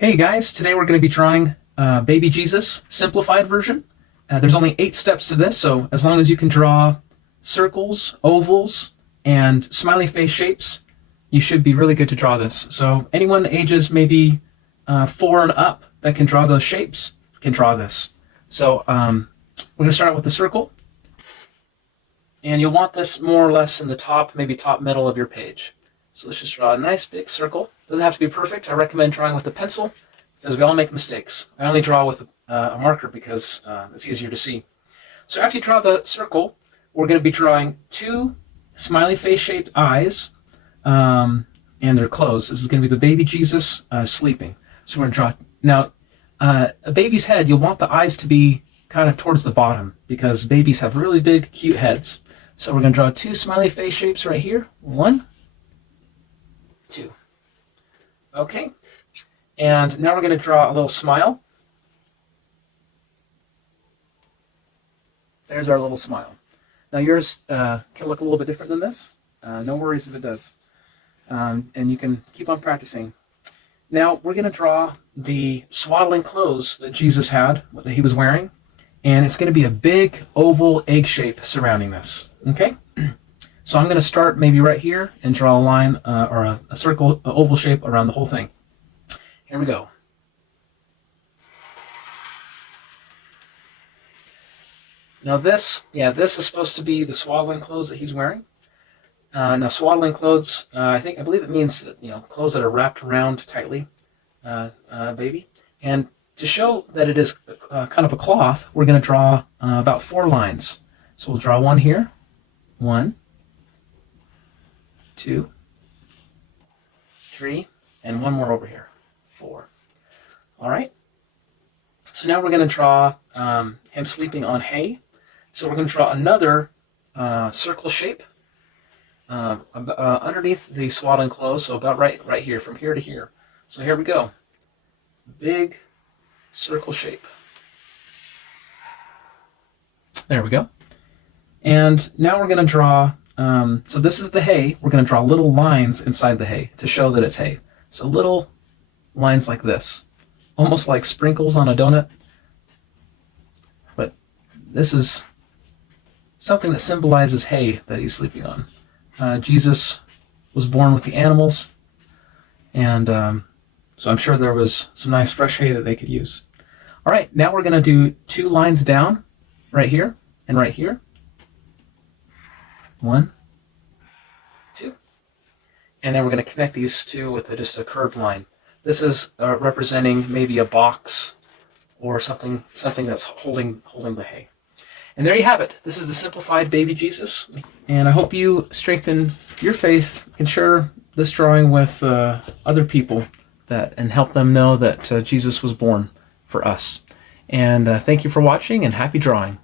Hey guys, today we're going to be drawing Baby Jesus simplified version. There's only 8 steps to this, so as long as you can draw circles, ovals, and smiley face shapes, you should be really good to draw this. So anyone ages maybe 4 and up that can draw those shapes can draw this. So we're going to start out with the circle, and you'll want this more or less in the top, maybe top middle of your page. So let's just draw a nice big circle. Doesn't have to be perfect. I recommend drawing with a pencil because we all make mistakes. I only draw with a marker because it's easier to see. So after you draw the circle, we're going to be drawing 2 smiley face shaped eyes and they're closed. This is going to be the baby Jesus sleeping. So we're going to draw. Now, a baby's head, you'll want the eyes to be kind of towards the bottom because babies have really big, cute heads. So we're going to draw 2 smiley face shapes right here. 1, 2. Okay, and now we're going to draw a little smile. There's our little smile. Now yours can look a little bit different than this. No worries if it does. And you can keep on practicing. Now we're going to draw the swaddling clothes that Jesus had, that he was wearing, and it's going to be a big oval egg shape surrounding this. Okay? So I'm going to start maybe right here and draw a line or a circle, an oval shape around the whole thing. Here we go. Now this is supposed to be the swaddling clothes that he's wearing. Now swaddling clothes, I believe it means that, clothes that are wrapped around tightly, baby. And to show that it is kind of a cloth, we're going to draw about 4 lines. So we'll draw one here, 1, 2, 3, and one more over here, 4. All right. So now we're going to draw him sleeping on hay. So we're going to draw another circle shape underneath the swaddling clothes. So about right here, from here to here. So here we go. Big circle shape. There we go. And now we're going to draw. So this is the hay. We're going to draw little lines inside the hay to show that it's hay. So little lines like this, almost like sprinkles on a donut. But this is something that symbolizes hay that he's sleeping on. Jesus was born with the animals, and so I'm sure there was some nice fresh hay that they could use. All right, now we're going to do 2 lines down, right here and right here. 1, 2. And then we're going to connect these 2 with just a curved line. This is representing maybe a box or something that's holding the hay. And there you have it. This is the simplified baby Jesus. And I hope you strengthen your faith and share this drawing with other people and help them know that Jesus was born for us. And thank you for watching, and happy drawing.